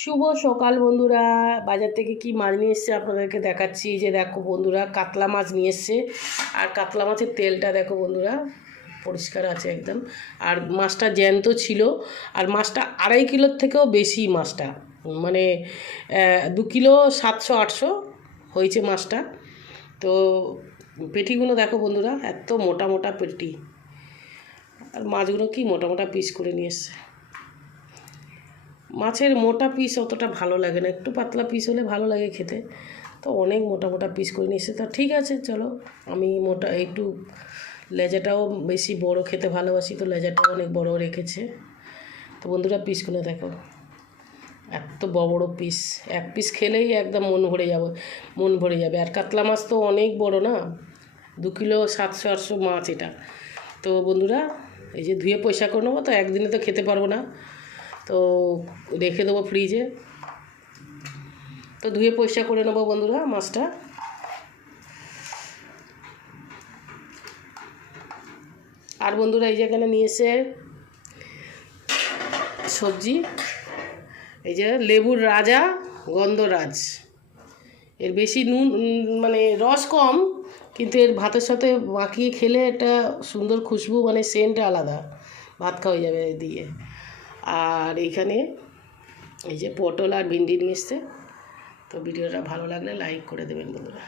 শুভ সকাল বন্ধুরা। বাজার থেকে কি মাছ নিয়ে এসছে আপনাদেরকে দেখাচ্ছি। যে দেখো বন্ধুরা, কাতলা মাছ নিয়ে এসছে। আর কাতলা মাছের তেলটা দেখো বন্ধুরা, পরিষ্কার আছে একদম। আর মাছটা জ্যান্ত ছিল। আর মাছটা 2.5 কিলোর থেকেও বেশি। মাছটা মানে 2 কিলো 700-800 হয়েছে মাছটা। তো পেটিগুলো দেখো বন্ধুরা, এত মোটা মোটা পেটি। আর মাছগুলো কি মোটা মোটা পিস করে নিয়ে এসছে। মাছের মোটা পিস অতটা ভালো লাগে না, একটু পাতলা পিস হলে ভালো লাগে খেতে। তো অনেক মোটা মোটা পিস করে নিয়ে এসে, তা ঠিক আছে চলো। আমি মোটা একটু লেজাটাও বেশি বড় খেতে ভালোবাসি, তো লেজাটাও অনেক বড় রেখেছে। তো বন্ধুরা পিসগুলো দেখো, এত বড় বড় পিস। এক পিস খেলেই একদম মন ভরে যাবে। আর কাতলা মাছ তো অনেক বড় না, 2 কিলো 700-800 মাছ এটা। তো বন্ধুরা, এই যে ধুয়ে পয়সা করে নেবো, তো একদিনে তো খেতে পারবো না, তো রেখে দেবো ফ্রিজে। তো ধুয়ে পরিষ্কার করে নেবো বন্ধুরা মাছটা। আর বন্ধুরা, এই যে এখানে নিয়ে এসে সবজি, এই যে লেবুর রাজা গন্ধরাজ। এর বেশি নুন মানে রস কম, কিন্তু এর ভাতের সাথে মাখিয়ে খেলে একটা সুন্দর খুশবু, মানে সেন্ট আলাদা, ভাত খাওয়া যাবে দিয়ে। আর এইখানে এই যে পটল আর ভিন্ডি নিয়ে এসছে। তো ভিডিওটা ভালো লাগলে লাইক করে দেবেন বন্ধুরা।